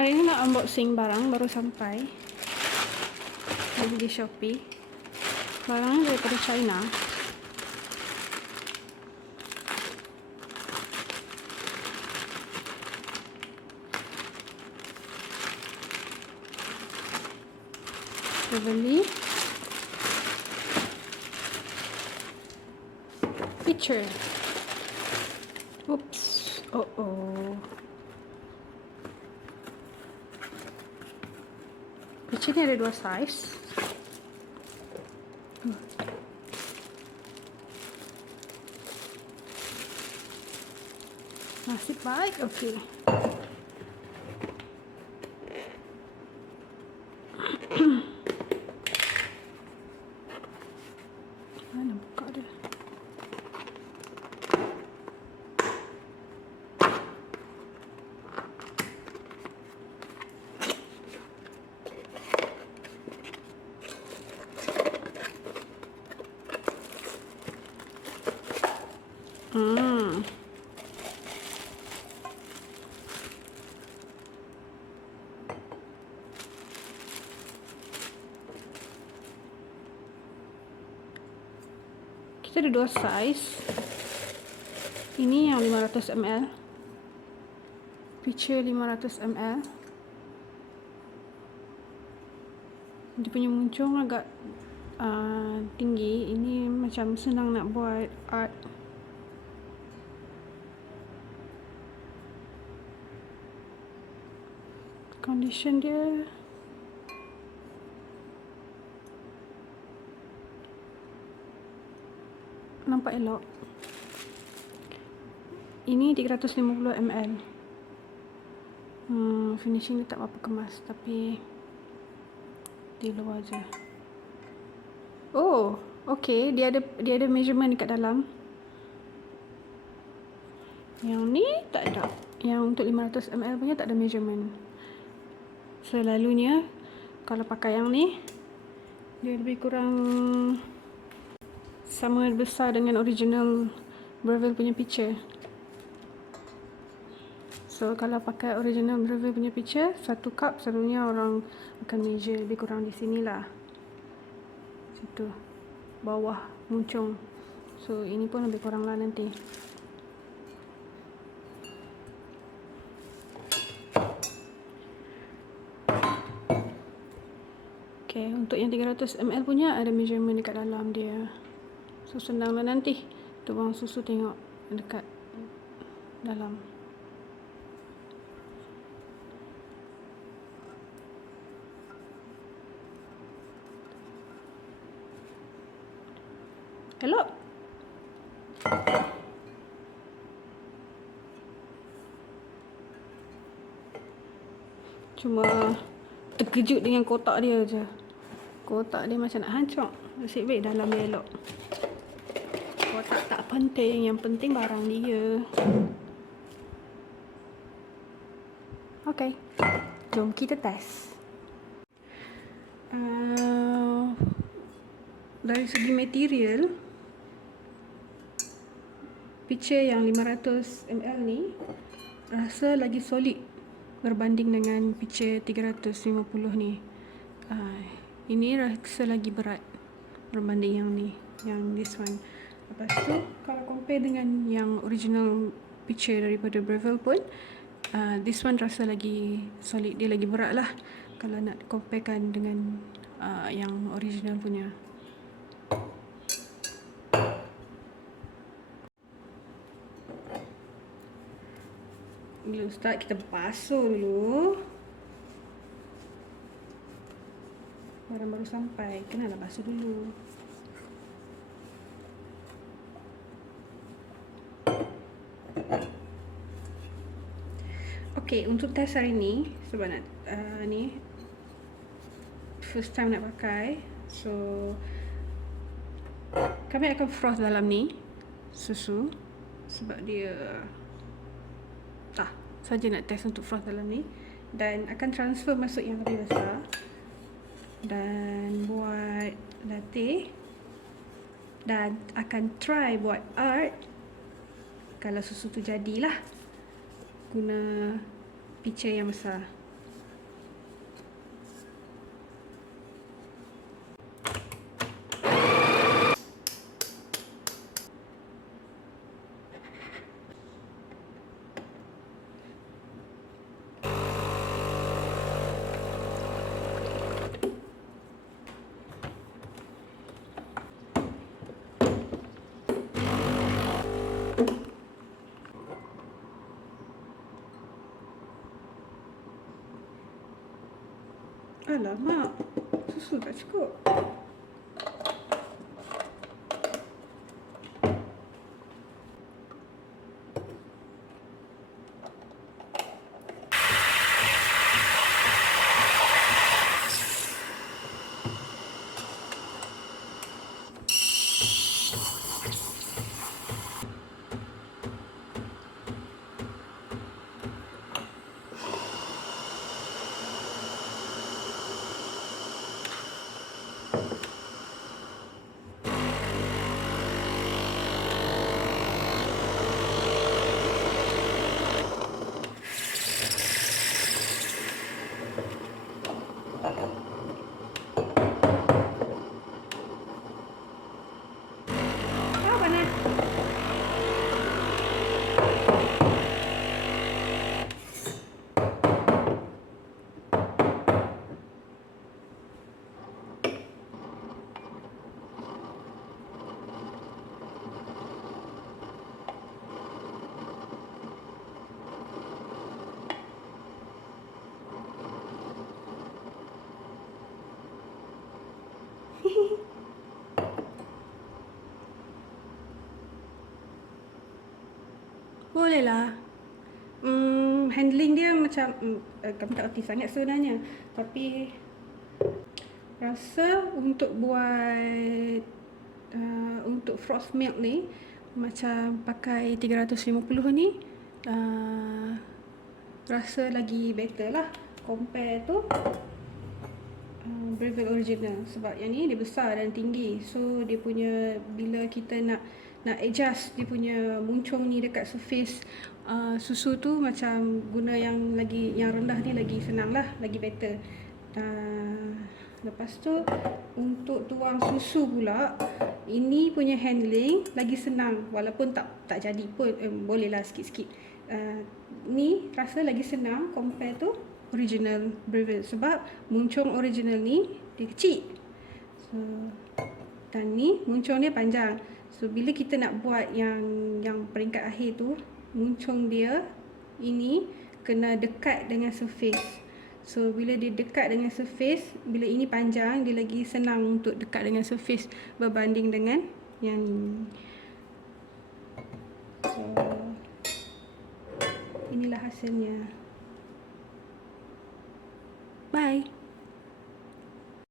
Hari ni nak unboxing barang baru sampai di Shopee. Barangnya daripada China. Kita beli picture. Oops. Oh. Picture ni ada 2 size. Nasib baik, okey. Mana buka dia? Kita ada 2 size. Ini yang 500 ml. Picture 500 ml. Dia punya muncung agak tinggi. Ini macam senang nak buat art. Condition dia nampak elok. Ini 350 ml. Finishing dia tak apa kemas, tapi di luar je. Oh, okey, dia ada measurement dekat dalam. Yang ni tak ada. Yang untuk 500 ml punya tak ada measurement. Selalunya kalau pakai yang ni, dia lebih kurang sama besar dengan original Breville punya picture. So kalau pakai original Breville punya picture, 1 cup selalunya orang akan measure lebih kurang di sini lah. Situ bawah muncung. So ini pun lebih kurang lah nanti. Okay, untuk yang 300 ml punya ada measurement dekat dalam dia. So senang lah nanti tuang susu, tengok dekat dalam. Elok. Cuma terkejut dengan kotak dia je. Kotak dia macam nak hancur. Nasib baik dalam dia elok. Kotak tak penting, yang penting barang dia. Okey, jom kita test. Dari segi material, picture yang 500 ml ni rasa lagi solid berbanding dengan picture 350 ni. Ini rasa lagi berat berbanding yang ni, yang this one. Lepas tu kalau compare dengan yang original picture daripada Breville pun, this one rasa lagi solid, dia lagi berat lah kalau nak comparekan dengan yang original punya. Bila start, kita basuh dulu. Barang baru sampai, kenalah basuh dulu. Okey, untuk test hari ni, sebab nak ni first time nak pakai, so kami akan froth dalam ni susu, sebab dia saja nak test untuk froth dalam ni, dan akan transfer masuk yang lebih besar dan buat latte, dan akan try buat art kalau susu tu jadilah guna picture yang besar. Alamak, susu tak cukup. Ah, panas. Boleh lah. Handling dia macam kami tak reti sangat sebenarnya. Tapi rasa untuk buat untuk frost milk ni macam pakai 350 ni rasa lagi better lah compare tu Breville original. Sebab yang ni dia besar dan tinggi, so dia punya bila kita nak adjust dia punya muncung ni dekat surface susu tu, macam guna yang rendah ni lagi senang lah, lagi better. Lepas tu untuk tuang susu pula, ini punya handling lagi senang, walaupun tak jadi pun boleh lah sikit-sikit. Ni rasa lagi senang compare tu original Breville, sebab muncung original ni dia kecil, so, dan ni muncung dia panjang. So bila kita nak buat yang peringkat akhir tu, muncung dia ini kena dekat dengan surface. So bila dia dekat dengan surface, bila ini panjang, dia lagi senang untuk dekat dengan surface berbanding dengan yang ni. So inilah hasilnya. Bye.